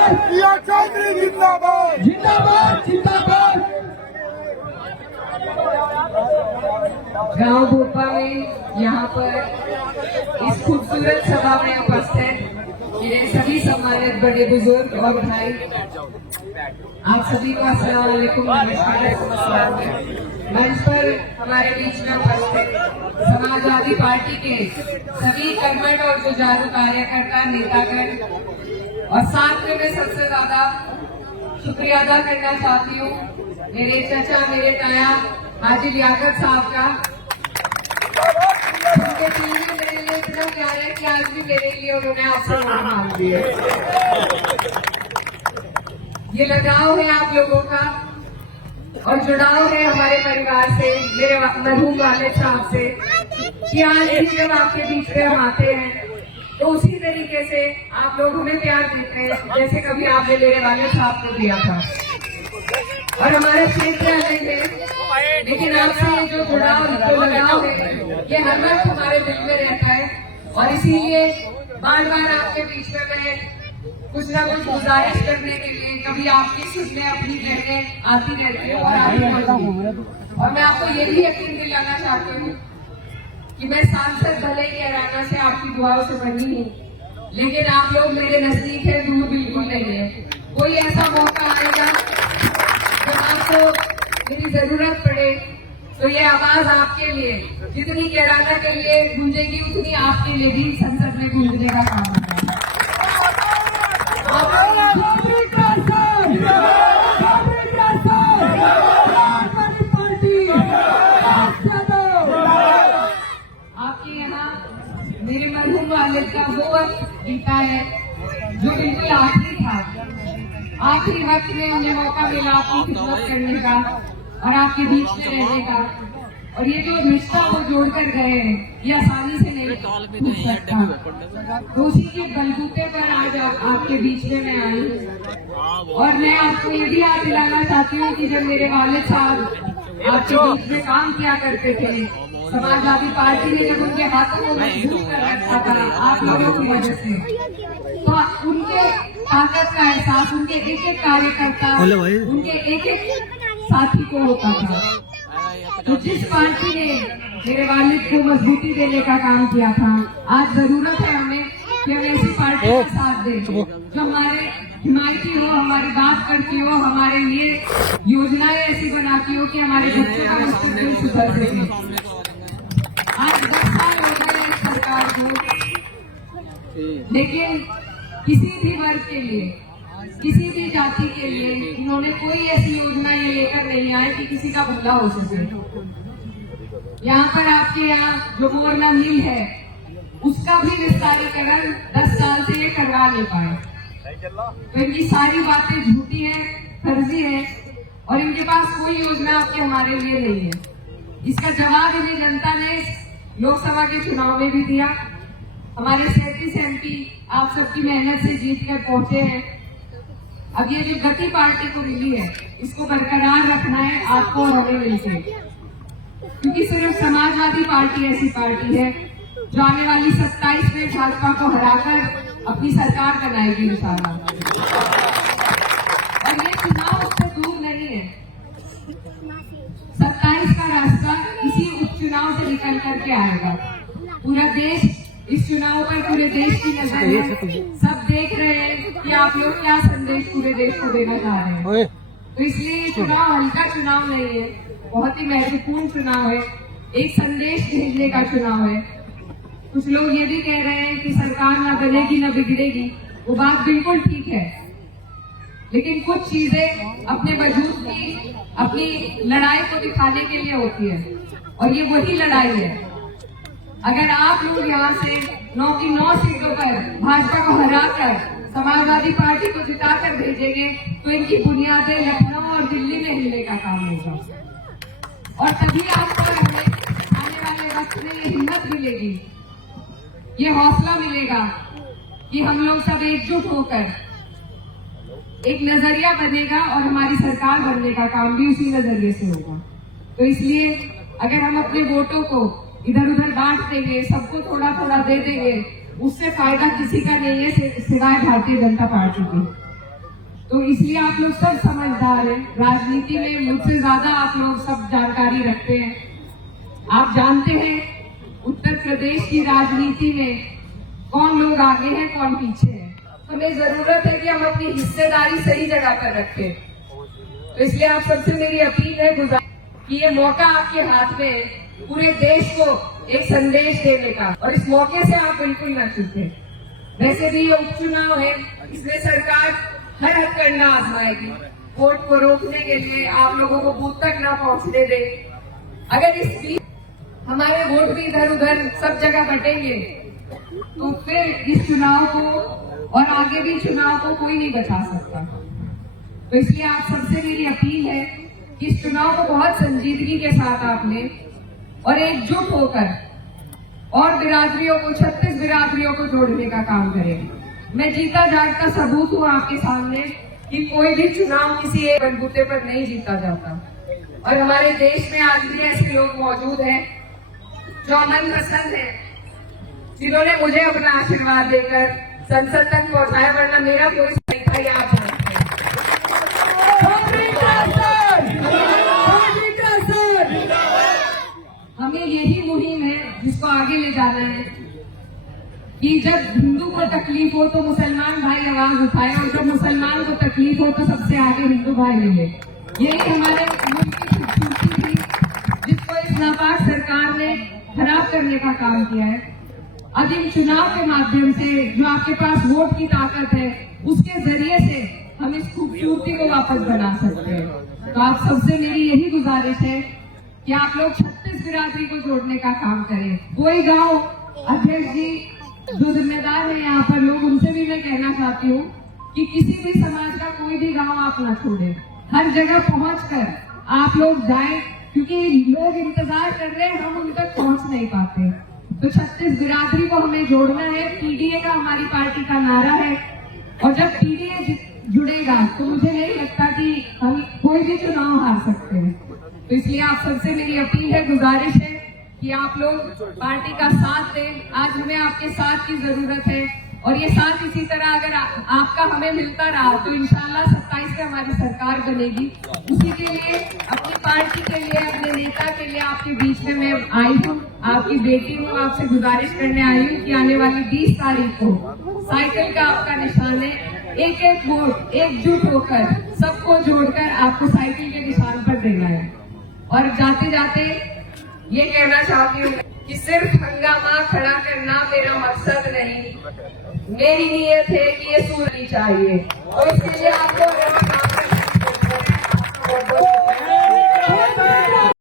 प्रिया चौधरी जिंदाबाद जिंदाबाद जिंदाबाद। गांव भोपा में यहाँ पर इस खूबसूरत सभा में उपस्थित मेरे सभी सम्मानित बड़े बुजुर्ग और भाई, आप सभी को अस्सलाम वालेकुम, नमस्कार। मंच पर हमारे बीच में उपस्थित समाजवादी पार्टी के सभी कर्मठ और जुझारू कार्यकर्ता, नेतागण, और साथ में मैं सबसे ज्यादा शुक्रिया अदा करना चाहती हूँ मेरे चाचा, मेरे ताया हाजी लियाकत साहब का, उनके दिल में मेरे लिए इतना प्यार है कि आज भी मेरे लिए उन्होंने आपसे वोट मांग दिए। ये लगाव है आप लोगों का और जुड़ाव है हमारे परिवार से, मेरे मरहूम वालिद साहब से, कि आज भी जब आपके बीच में हम आते हैं तो उसी तरीके से आप लोग हमें प्यार देते हैं जैसे कभी आपने मेरे वालिद साहब को दिया था। और हमारे क्षेत्र अलग है, लेकिन आपसे ये जो जुड़ाव, जो लगाव है, ये हर वक्त हमारे दिल में रहता है। और इसीलिए बार बार आपके बीच में मैं कुछ ना कुछ गुजारिश करने के लिए कभी आपकी सुनने अपनी कहने आती रहती हूँ और आती रहती हूँ। और मैं आपको ये भी यकीन दिलाना चाहती हूँ कि मैं सांसद भले ही कैराना से आपकी दुआओं से बनी हूँ, लेकिन आप लोग मेरे नजदीक है, दूर बिल्कुल नहीं है। कोई ऐसा मौका आएगा जब आपको मेरी जरूरत पड़े तो ये आवाज आपके लिए, जितनी कैराना के लिए गूंजेगी उतनी आपके लिए भी संसद में गूंजने का काम है। आपके यहाँ मेरे मरहूम वालिद का वो वक्त बीता है जो बिल्कुल आखिरी था। आखिरी वक्त में उन्हें मौका मिला आपकी खिदमत करने का और आपके बीच में रहने का, और ये जो रिश्ता वो जोड़ कर गए हैं ये आसानी से नहीं टूट सकता। तो उसी के बलबूते पर आज आपके बीच में मैं आई हूँ। और मैं आपको ये भी याद दिलाना चाहती हूँ कि जब मेरे वालिद साहब आपके बीच में काम किया करते थे, समाजवादी पार्टी ने जब उनके हाथों को मजबूत कर रखा था आप लोगों की वजह से, तो उनके ताकत का एहसास उनके एक एक कार्यकर्ता, उनके एक एक साथी को होता था। तो जिस पार्टी ने मेरे वालिद को मजबूती देने का काम किया था, आज जरूरत है हमें कि हम ऐसी पार्टी का साथ दें जो हमारे हिमायती हो, हमारी बात करती हो, हमारे लिए योजनाएं ऐसी बनाती हो कि हमारे बच्चों का मुस्तकबिल सुधर सके। आज 10 साल हो गए इस सरकार को, लेकिन किसी भी वर्ग के लिए, किसी भी जाति के लिए इन्होंने कोई ऐसी योजना ये लेकर नहीं आए कि किसी का भला हो सके। यहाँ पर आपके यहाँ जो मोरना मिल है उसका भी विस्तारीकरण 10 साल से ये करवा नहीं पाए। तो इनकी सारी बातें झूठी है, फर्जी है, और इनके पास कोई योजना आपके हमारे लिए नहीं है। इसका जवाब इन्हें जनता ने लोकसभा के चुनाव में भी दिया। हमारे 37 MP आप सबकी मेहनत से जीत कर पहुंचे हैं। अब ये जो गति पार्टी को मिली है इसको बरकरार रखना है आपको और हमें मिलकर, क्योंकि सिर्फ समाजवादी पार्टी ऐसी पार्टी है जो आने वाली 27 में भाजपा को हराकर अपनी सरकार बनाएगी इंशाल्लाह। और ये चुनाव उससे दूर नहीं है। 27 का रास्ता इसी उपचुनाव से निकल करके आएगा। पूरा देश इस चुनाव पर, पूरे देश की नजर है, सब देख रहे हैं कि आप लोग क्या संदेश पूरे देश को देना चाह रहे हैं। तो इसलिए ये चुनाव हल्का चुनाव नहीं है, बहुत ही महत्वपूर्ण चुनाव है, एक संदेश भेजने का चुनाव है। कुछ लोग ये भी कह रहे हैं कि सरकार ना बनेगी ना बिगड़ेगी, वो बात बिल्कुल ठीक है, लेकिन कुछ चीजें अपने वजूद की, अपनी लड़ाई को दिखाने के लिए होती है, और ये वही लड़ाई है। अगर आप लोग यहाँ से 9 की 9 सीटों पर भाजपा को हराकर समाजवादी पार्टी को जिताकर भेजेंगे तो इनकी बुनियादें लखनऊ और दिल्ली में हिलने का काम होगा, और तभी आपको हमें आने वाले वक्त में ये हिम्मत मिलेगी, ये हौसला मिलेगा कि हम लोग सब एकजुट होकर एक नजरिया बनेगा और हमारी सरकार बनने का काम भी उसी नजरिए से होगा। तो इसलिए अगर हम अपने वोटों को इधर उधर बांट देंगे, सबको थोड़ा थोड़ा दे देंगे, उससे फायदा किसी का नहीं है सिवाय भारतीय जनता पार्टी की। तो इसलिए आप लोग सब समझदार हैं। राजनीति में मुझसे ज्यादा आप लोग सब जानकारी रखते हैं। आप जानते हैं उत्तर प्रदेश की राजनीति में कौन लोग आगे हैं, कौन पीछे है। हमें जरूरत है कि हम अपनी हिस्सेदारी सही जगह पर रखें। तो इसलिए आप सबसे मेरी अपील है, कि ये मौका आपके हाथ में है पूरे देश को एक संदेश देने का, और इस मौके से आप बिल्कुल न चूकें। वैसे भी ये उपचुनाव है, इसमें सरकार हर हथकंडा आजमाएगी वोट को रोकने के लिए, आप लोगों को बूथ तक न पहुंचने दे। अगर इस बीच हमारे वोट भी इधर उधर सब जगह बटेंगे तो फिर इस चुनाव को और आगे भी चुनाव को कोई नहीं बचा सकता। तो इसलिए आप सबसे मेरी अपील है कि इस चुनाव को बहुत संजीदगी के साथ आपने और एकजुट होकर और बिरादरियों को, 36 बिरादरियों को जोड़ने का काम करें। मैं जीता जागता सबूत हूँ आपके सामने कि कोई भी चुनाव किसी एक बलबूते पर नहीं जीता जाता, और हमारे देश में आज भी ऐसे लोग मौजूद हैं जो अमन पसंद है, जिन्होंने मुझे अपना आशीर्वाद देकर संसद तक पहुंचाया, वरना मेरा कोई नहीं था। ये आप जानते हैं। हमें यही मुहिम है जिसको आगे ले जाना है कि जब हिंदू को तकलीफ हो तो मुसलमान भाई आवाज उठाए, और जब मुसलमान को तकलीफ हो तो सबसे आगे हिंदू भाई मिले। यही हमारे मुल्क की खूबसूरती थी, जिसको इस नापाक सरकार ने खराब करने का काम किया है। अब इन चुनाव के माध्यम से जो आपके पास वोट की ताकत है, उसके जरिए से हम इस खूबसूरती को वापस बना सकते हैं। तो आप सबसे मेरी यही गुजारिश है कि आप लोग 36 बिरादरी को जोड़ने का काम करें। कोई गांव अध्यक्ष जी जो जिम्मेदार है यहाँ पर लोग, उनसे भी मैं कहना चाहती हूँ कि किसी भी समाज का कोई भी गांव आप ना छोड़ें। हर जगह पहुंचकर आप लोग जाएं, क्योंकि लोग इंतजार कर रहे हैं, हम उन तक पहुंच नहीं पाते। तो 36 बिरादरी को हमें जोड़ना है। पीडीए का हमारी पार्टी का नारा है, और जब पीडीए जुड़ेगा तो मुझे नहीं लगता कि हम कोई भी चुनाव हार सकते हैं। तो इसलिए आप सबसे मेरी अपील है, गुजारिश है कि आप लोग पार्टी का साथ दें। आज हमें आपके साथ की जरूरत है, और ये साथ इसी तरह अगर आपका हमें मिलता रहा तो इंशाल्लाह 27 में हमारी सरकार बनेगी। उसी के लिए, अपनी पार्टी के लिए, अपने नेता के लिए आपके बीच में मैं आई हूँ, आपकी बेटी हूँ। आपसे गुजारिश करने आई हूँ कि आने वाली 20 तारीख को साइकिल का आपका निशान है। एक एक वोट एकजुट होकर, सबको जोड़कर आपको साइकिल के निशान पर देना है। और जाते जाते ये कहना चाहती हूँ कि सिर्फ हंगामा खड़ा करना मेरा मकसद नहीं, मेरी नीयत है कि ये सूरनी चाहिए। और इसके लिए आपको